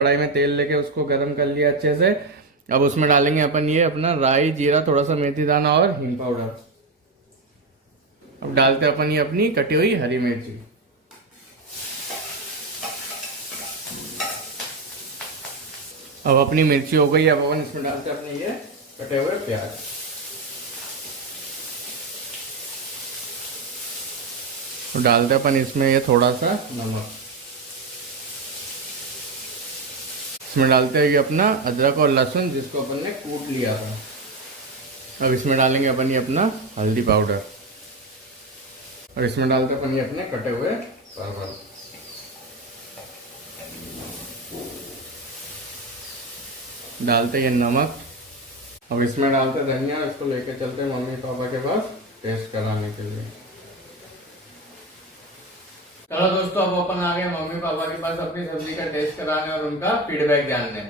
कढ़ाई में तेल लेके उसको गर्म कर लिया अच्छे से। अब उसमें डालेंगे अपन ये अपना राई, जीरा, थोड़ा सा मेथी दाना और हिंग पाउडर। अब डालते अपन ये अपनी कटी हुई हरी मिर्ची। अब अपनी मिर्ची हो गई, अब अपन इसमें डालते अपने ये कटे हुए प्याज। तो डालते अपन इसमें ये थोड़ा सा नमक। इसमें डालते हैं ये अपना अदरक और लहसुन जिसको अपन ने कूट लिया था। अब इसमें डालेंगे अपन ये अपना हल्दी पाउडर और इसमें डालते अपन ये अपने कटे हुए परवल। डालते ये नमक। अब इसमें डालते धनिया। इसको लेके चलते मम्मी पापा के पास टेस्ट कराने के लिए। चलो दोस्तों, अब अपन आ गए मम्मी पापा के पास अपनी सब्जी का टेस्ट कराने और उनका फीडबैक जानने।